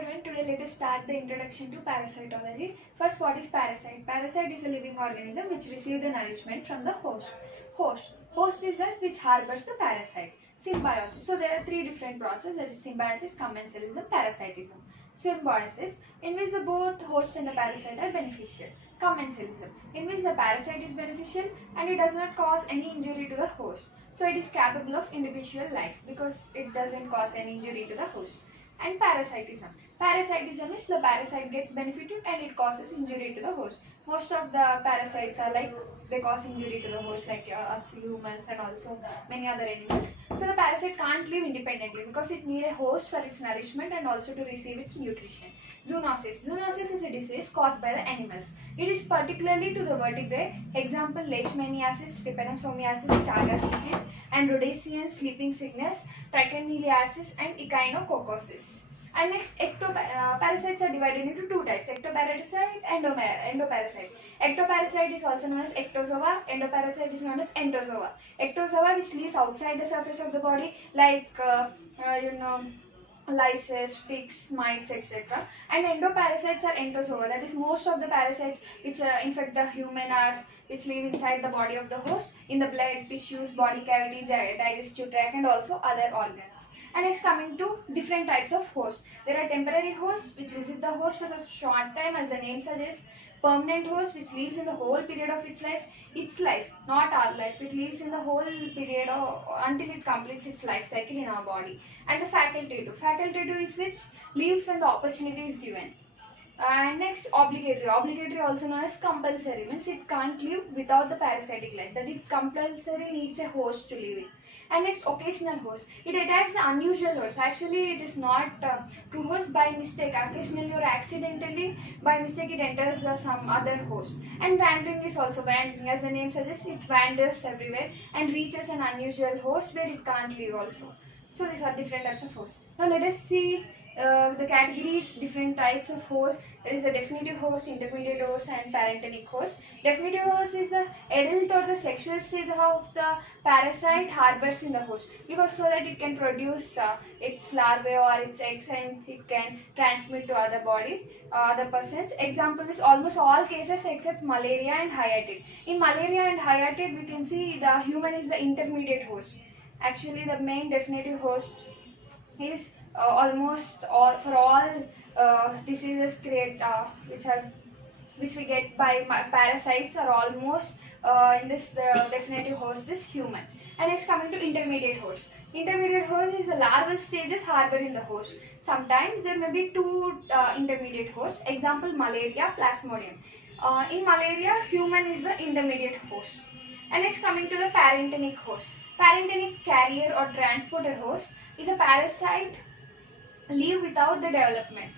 everyone, today let us start the introduction to parasitology. First, what is parasite? Parasite is a living organism which receives the nourishment from the host. Host is that which harbors the parasite. Symbiosis. So there are three different processes, that is symbiosis, commensalism, parasitism. Symbiosis, in which the both host and the parasite are beneficial. Commensalism, in which the parasite is beneficial and it does not cause any injury to the host. So it is capable of individual life because it doesn't cause any injury to the host. And parasitism. Parasitism is the parasite gets benefited and it causes injury to the host. Most of the parasites are like they cause injury to the host, like us humans and also many other animals. So the parasite can't live independently because it needs a host for its nourishment and also to receive its nutrition. Zoonosis. Zoonosis is a disease caused by the animals. It is particularly to the vertebrae. Example: leishmaniasis, trypanosomiasis, Chagas disease, and rhodesian sleeping sickness, trichoneliasis, and echinococosis. And next, parasites are divided into two types: ectoparasite and endoparasite. Ectoparasite is also known as ectozoa. Endoparasite is known as entozoa. Ectozoa, which lives outside the surface of the body, like lices, ticks, mites, etc. And endoparasites are entozoa. That is, most of the parasites which infect the human are which live inside the body of the host, in the blood, tissues, body cavity, digestive tract, and also other organs. And next, coming to different types of hosts. There are temporary hosts which visit the host for a short time, as the name suggests. Permanent host which lives in the whole period of its life, not our life. It lives in the whole period until it completes its life cycle in our body. And the facultative. Facultative is which lives when the opportunity is given. And next, obligatory. Obligatory, also known as compulsory, means it can't live without the parasitic life. That it compulsory needs a host to live in. And next, occasional host. It attacks the unusual host. Actually, it is not true host. By mistake, occasionally or accidentally, by mistake, it enters some other host. And wandering is also wandering. As the name suggests, it wanders everywhere and reaches an unusual host where it can't live also. So these are different types of hosts. Now let us see the categories, different types of hosts. There is the definitive host, intermediate host, and parentenic host. Definitive host is the adult or the sexual stage of the parasite harbors in the host, because so that it can produce its larvae or its eggs and it can transmit to other body, other persons. Example is almost all cases except malaria and hyattid. In malaria and hyattid, we can see the human is the intermediate host. Actually, the main definitive host is almost all for all diseases which we get by parasites are almost in this the definitive host is human. And next, coming to intermediate host. Intermediate host is the larval stages harbor in the host. Sometimes there may be two intermediate hosts. Example: malaria, plasmodium. In malaria, human is the intermediate host. And next, coming to the parentenic host. Parentenic, carrier or transporter host, is a parasite live without the development.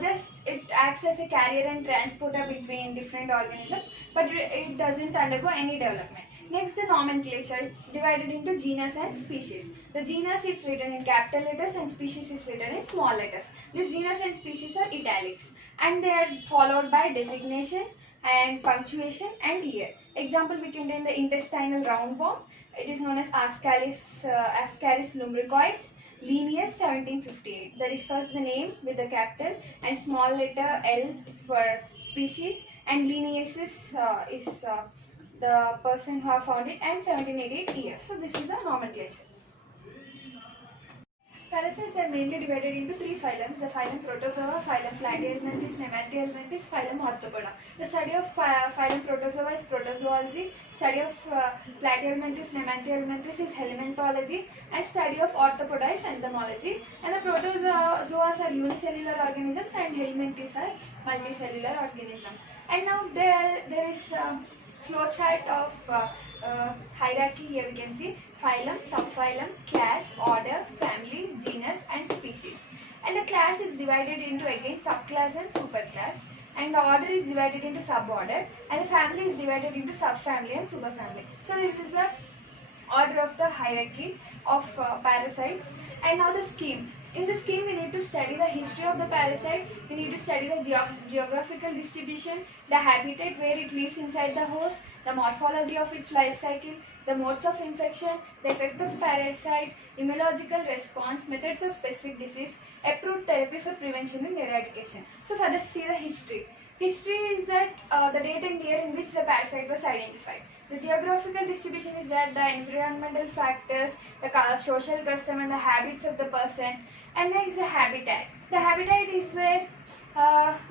Just it acts as a carrier and transporter between different organisms, but it doesn't undergo any development. Next, the nomenclature. It's divided into genus and species. The genus is written in capital letters and species is written in small letters. This genus and species are italics, and they are followed by designation and punctuation and year. Example, we can take the intestinal roundworm. It is known as Ascaris lumbricoides. Linnaeus 1758. That is first the name with the capital and small letter L for species, and Linnaeus is the person who have found it, and 1788 year. So this is a nomenclature. Parasites are mainly divided into three phylums: the phylum Protozoa, phylum Platyhelminthes, Nemathyhelminthes, phylum Arthropoda. The study of phylum Protozoa is protozoology, study of Platyhelminthes, Nemathyhelminthes is helminthology, and study of Arthropoda is entomology. And the protozoas are unicellular organisms and helminthes are multicellular organisms. And now there is flowchart of hierarchy. Here we can see phylum, subphylum, class, order, family, genus, and species. And the class is divided into again subclass and superclass, and the order is divided into suborder, and the family is divided into subfamily and superfamily. So this is the order of the hierarchy of parasites. And now the scheme. In the scheme, we need to study the history of the parasite, we need to study the geographical distribution, the habitat where it lives inside the host, the morphology of its life cycle, the modes of infection, the effect of parasite, immunological response, methods of specific disease, approved therapy for prevention and eradication. So let us see the history. History is that the date and year in which the parasite was identified. The geographical distribution is that the environmental factors, the social custom and the habits of the person. And next, the habitat. The habitat is where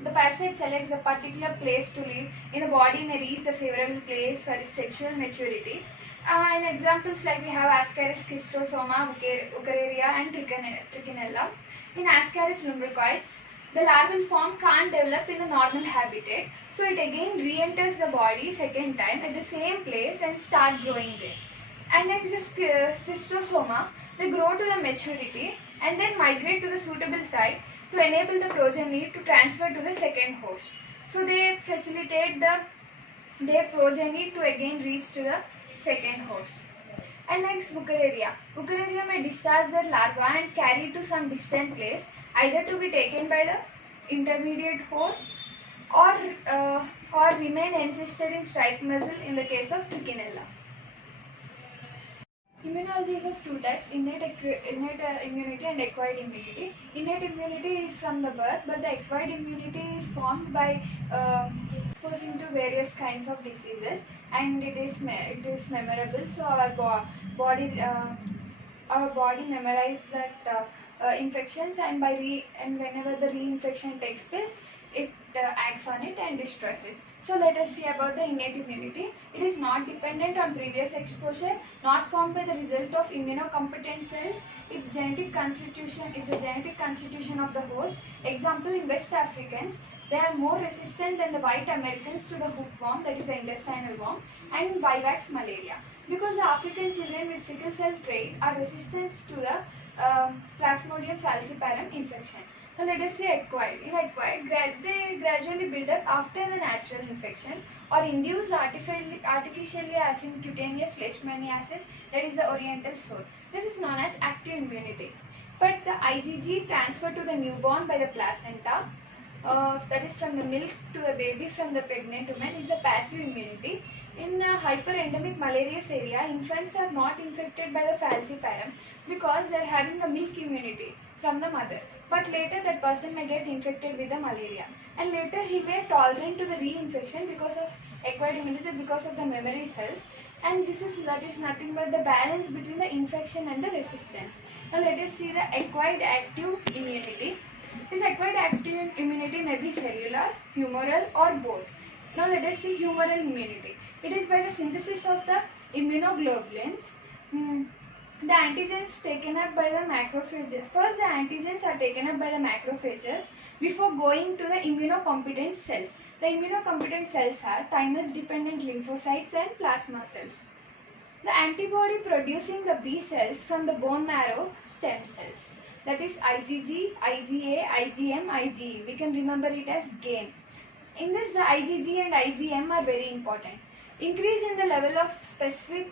the parasite selects a particular place to live in the body may reach the favorable place for its sexual maturity. In examples like we have Ascaris schistosoma, Wuchereria and Trichinella. In Ascaris lumbricoides, the larval form can't develop in the normal habitat, so it again re-enters the body second time at the same place and start growing there. And next is schistosoma. They grow to the maturity and then migrate to the suitable site to enable the progeny to transfer to the second host. So they facilitate their progeny to again reach to the second host. And next, Wuchereria. Wuchereria may discharge their larva and carry to some distant place, either to be taken by the intermediate host or remain encysted in striped mussel in the case of Trichinella. Immunology is of two types, innate immunity and acquired immunity. Innate immunity is from the birth, but the acquired immunity is formed by exposing to various kinds of diseases, and it is memorable. So our body memorizes that infections, and whenever the reinfection takes place, it acts on it and destroys it. So let us see about the innate immunity. It is not dependent on previous exposure, not formed by the result of immunocompetent cells. Its genetic constitution is a genetic constitution of the host. Example, in West Africans, they are more resistant than the white Americans to the hookworm, that is the intestinal worm, and vivax malaria. Because the African children with sickle cell trait are resistant to the Plasmodium falciparum infection. Now let us say acquired. In acquired, they gradually build up after the natural infection or induce artificially as in cutaneous leishmaniasis, that is the oriental sore. This is known as active immunity. But the IgG transferred to the newborn by the placenta, that is from the milk to the baby from the pregnant woman, is the passive immunity. In hyperendemic malarious area, infants are not infected by the falciparum because they are having the milk immunity from the mother. But later that person may get infected with the malaria, and later he may tolerant to the reinfection because of acquired immunity, because of the memory cells, and that is nothing but the balance between the infection and the resistance. Now let us see the acquired active immunity. This acquired active immunity may be cellular, humoral or both. Now let us see humoral immunity. It is by the synthesis of the immunoglobulins. The antigens taken up by the macrophages. First, the antigens are taken up by the macrophages before going to the immunocompetent cells. The immunocompetent cells are thymus-dependent lymphocytes and plasma cells. The antibody producing the B cells from the bone marrow stem cells. That is IgG, IgA, IgM, IgE. We can remember it as GAME. In this, the IgG and IgM are very important. Increase in the level of specific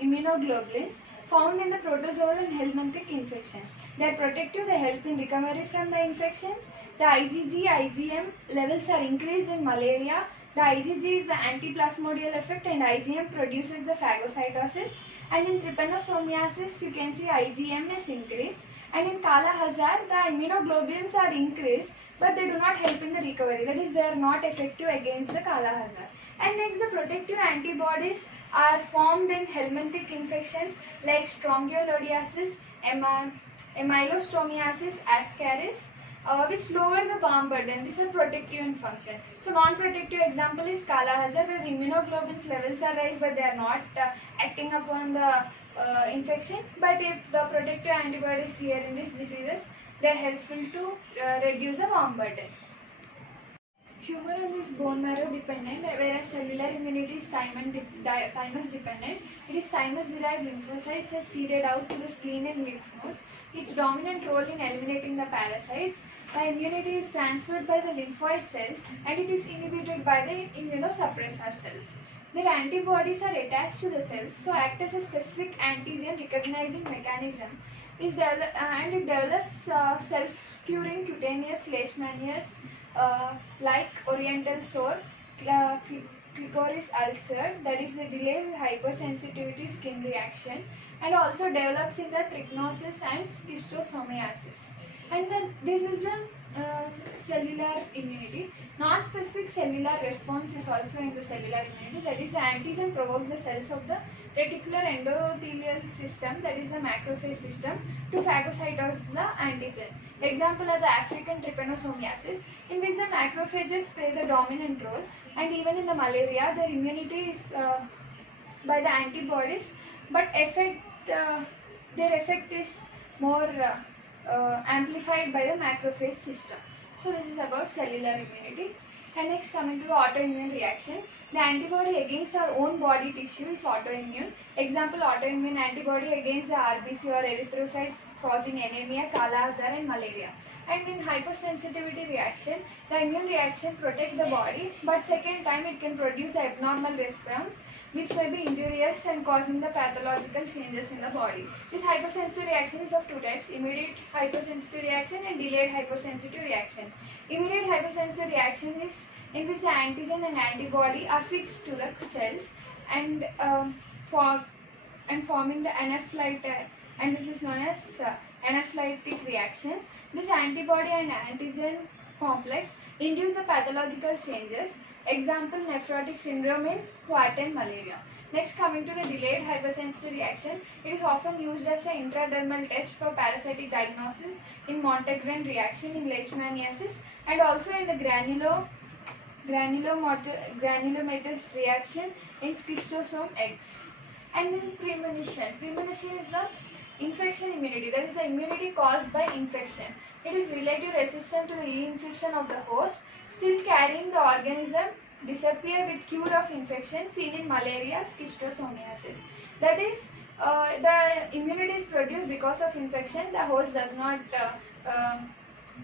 immunoglobulins found in the protozoal and helminthic infections. They are protective, they help in recovery from the infections. The IgG, IgM levels are increased in malaria. The IgG is the antiplasmodial effect and IgM produces the phagocytosis. And in trypanosomiasis, you can see IgM is increased. And in Kala-Azar, the immunoglobulins are increased, but they do not help in the recovery. That is, they are not effective against the Kala-Azar. And next, the protective antibodies are formed in helminthic infections like strongyloidiasis, amylostomiasis, ascaris, which lower the worm burden. These are protective in function. So non-protective example is Kala-Azar, where the immunoglobulins levels are raised but they are not acting upon the infection. But if the protective antibodies here in these diseases, they are helpful to reduce the worm burden. Humoral is bone marrow dependent, whereas cellular immunity is thymus dependent. It is thymus derived lymphocytes that seeded out to the spleen and lymph nodes. Its dominant role in eliminating the parasites. The immunity is transferred by the lymphoid cells and it is inhibited by the immunosuppressor cells. Their antibodies are attached to the cells, so act as a specific antigen recognizing mechanism And it develops self-curing cutaneous leishmanias like oriental sore, clitoris ulcer, that is a delayed hypersensitivity skin reaction, and also develops in the trichinosis and schistosomiasis. And then this is the cellular immunity. Non-specific cellular response is also in the cellular immunity, that is the antigen provokes the cells of the reticular endothelial system, that is the macrophage system, to phagocytose the antigen. Example are the African trypanosomiasis, in which the macrophages play the dominant role, and even in the malaria, their immunity is by the antibodies, but their effect is more amplified by the macrophage system. So this is about cellular immunity. And next, coming to the autoimmune reaction. The antibody against our own body tissue is autoimmune. Example, autoimmune antibody against the RBC or erythrocytes causing anemia, Kala Azar and malaria. And in hypersensitivity reaction, the immune reaction protects the body, but second time it can produce an abnormal response which may be injurious and causing the pathological changes in the body. This hypersensitive reaction is of two types: immediate hypersensitive reaction and delayed hypersensitive reaction. Immediate hypersensitive reaction is in which the antigen and antibody are fixed to the cells and forming the anaphylactic, and this is known as anaphylactic reaction. This antibody and antigen complex induce the pathological changes. Example, nephrotic syndrome in Quat and malaria. Next, coming to the delayed hypersensitive reaction, it is often used as an intradermal test for parasitic diagnosis in Montegren reaction in leishmaniasis, and also in the granulomatous reaction in schistosome eggs. And in premonition. Premonition is the infection immunity, that is the immunity caused by infection. It is relative resistant to the reinfection of the host, still carrying the organism, disappear with cure of infection seen in malaria, schistosomiasis. That is, the immunity is produced because of infection, the host does not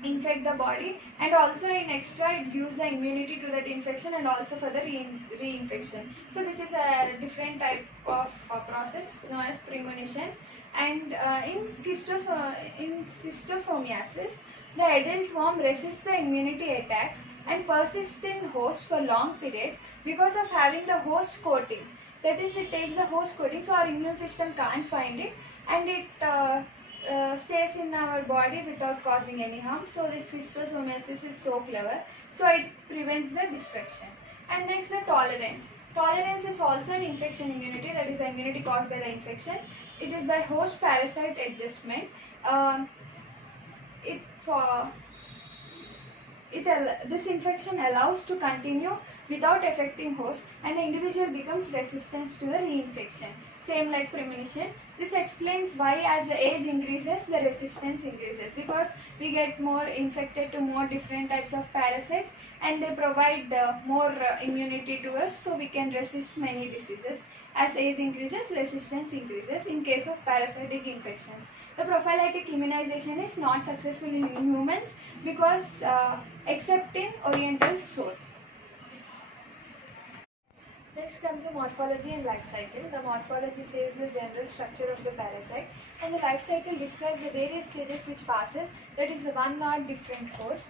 infect the body, and also in extra it gives the immunity to that infection and also for the reinfection. So this is a different type of process known as premonition. And in schistosomiasis, the adult worm resists the immunity attacks and persists in host for long periods because of having the host coating. That is, it takes the host coating, so our immune system can't find it, and it stays in our body without causing any harm. So the schistosomiasis is so clever, so it prevents the destruction. And next, the tolerance. Tolerance is also an infection immunity, that is the immunity caused by the infection. It is by host parasite adjustment. This infection allows to continue without affecting host, and the individual becomes resistant to the reinfection. Same like premonition. This explains why as the age increases, the resistance increases, because we get more infected to more different types of parasites, and they provide more immunity to us, so we can resist many diseases. As age increases, resistance increases in case of parasitic infections. The prophylactic immunization is not successful in humans because except in oriental sore. Next comes the morphology and life cycle. The morphology says the general structure of the parasite, and the life cycle describes the various stages which passes, that is the one or different course.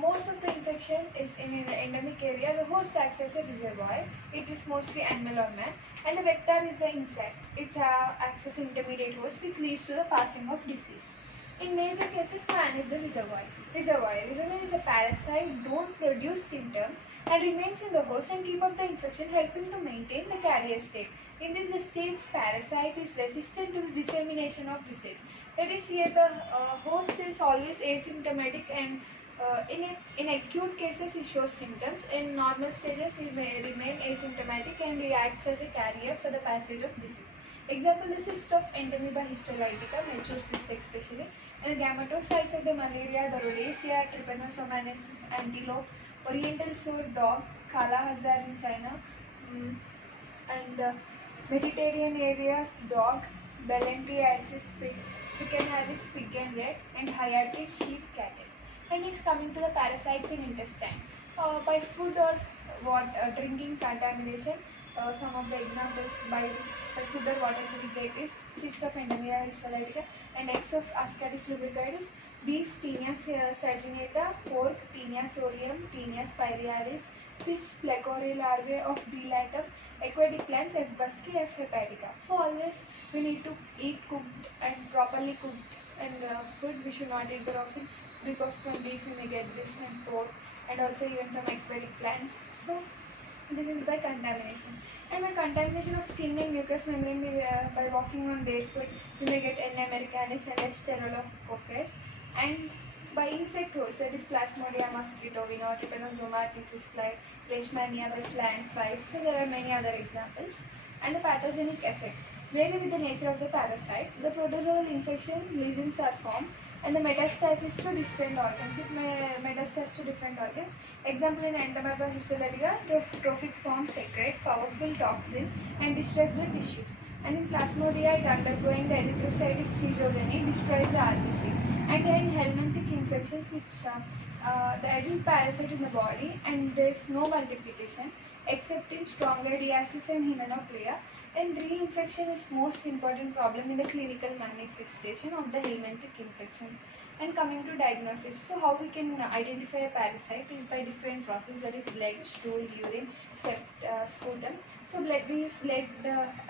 Most of the infection is in the endemic area. The host acts as a reservoir. It is mostly animal or man, and the vector is the insect. It acts as intermediate host, which leads to the passing of disease. In major cases, man is the reservoir. Reservoir is a parasite don't produce symptoms and remains in the host and keep up the infection, helping to maintain the carrier state. In this stage, parasite is resistant to the dissemination of disease. That is, here the host is always asymptomatic, and in acute cases he shows symptoms. In normal stages he may remain asymptomatic and he acts as a carrier for the passage of disease. Example, the cyst of Entamoeba histolytica, mature cyst especially, and the gametocytes of the malaria, the Rhodesiia, Trypanosomiasis, antelope, oriental sore dog, Kala Azar in China, and Mediterranean areas dog, Bellentiasis pig, Picanaris pig and rat, and Hyatid sheep cattle. And next, coming to the parasites in intestine. By food or drinking contamination, some of the examples by which the food or water we get is cyst of Endomyia histolytica and eggs of Ascaris lubricatus, beef Taenia saginata, pork Taenia solium, Taenia spiralis, fish Plecoria larvae of D. latum, aquatic plants F. busci, F. hepatica. So always we need to eat cooked and properly cooked and food. We should not eat the raw food because from beef we may get this and pork and also even some aquatic plants. So this is by contamination. And by contamination of skin and mucous membrane, by walking on barefoot, you may get N. americanus and S. staphylococcus. And by insect hosts, that is Plasmodium mosquito, we know Trypanosoma artisis fly, Leishmania by sand flies. So there are many other examples. And the pathogenic effects vary with the nature of the parasite. The protozoal infection lesions are formed and the metastasis to distant organs. It may metastasize to different organs. Example in Entamoeba histolytica, trophic form secrete powerful toxin and destructs the tissues. And in Plasmodia, it undergoing the erythrocytic schizogyny destroys the RBC. And in helminthic infections, which the adult parasite in the body and there is no multiplication except in stronger diasis and hymenoplia. And reinfection is most important problem in the clinical manifestation of the helminthic infections. And coming to diagnosis, so how we can identify a parasite is by different process, that is blood, stool, urine, sputum. So blood, we use blood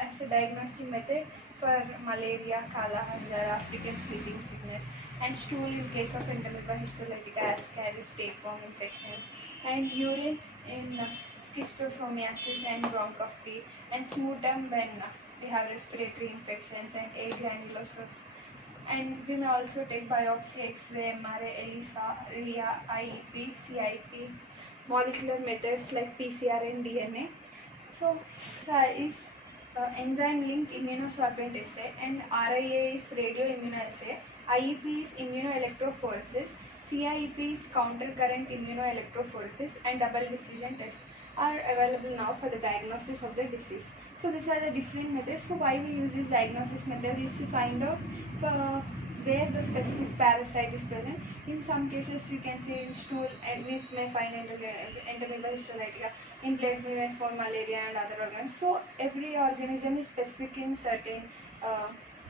as a diagnostic method for malaria, Kala Azar, African sleeping sickness, and stool in case of Entamoeba histolytica, Ascaris, tapeworm infections, and urine in schistosomiasis and bronchopty, and sputum when we have respiratory infections and agranulosis. And we may also take biopsy, X-ray, MRI, ELISA, RIA, IEP, CIP, molecular methods like PCR and DNA. So, is enzyme-linked immunosorbent assay, and RIA is radioimmunoassay, IEP is immunoelectrophoresis, CIEP is counter-current immunoelectrophoresis, and double diffusion tests are available now for the diagnosis of the disease. So these are the different methods. So why we use this diagnosis method is to find out where the specific parasite is present. In some cases you can see in stool and we may find Entamoeba histolytica. In blood we may find malaria and other organs. So every organism is specific in certain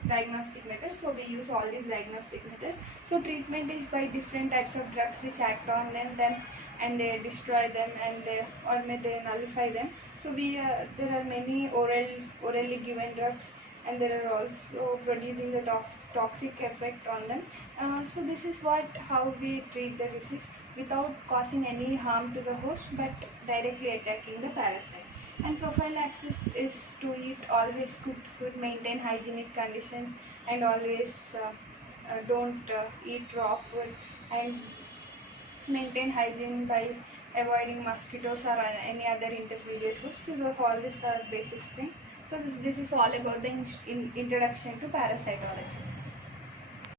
diagnostic methods. So we use all these diagnostic methods. So treatment is by different types of drugs which act on them and they destroy them and or may they nullify them. So there are many orally given drugs and there are also producing the toxic effect on them. So this is how we treat the disease without causing any harm to the host but directly attacking the parasite. And prophylaxis is to eat always cooked food, maintain hygienic conditions, and always don't eat raw food, and maintain hygiene by avoiding mosquitoes or any other intermediate foods. So all these are basic things. So this is all about the introduction to parasitology.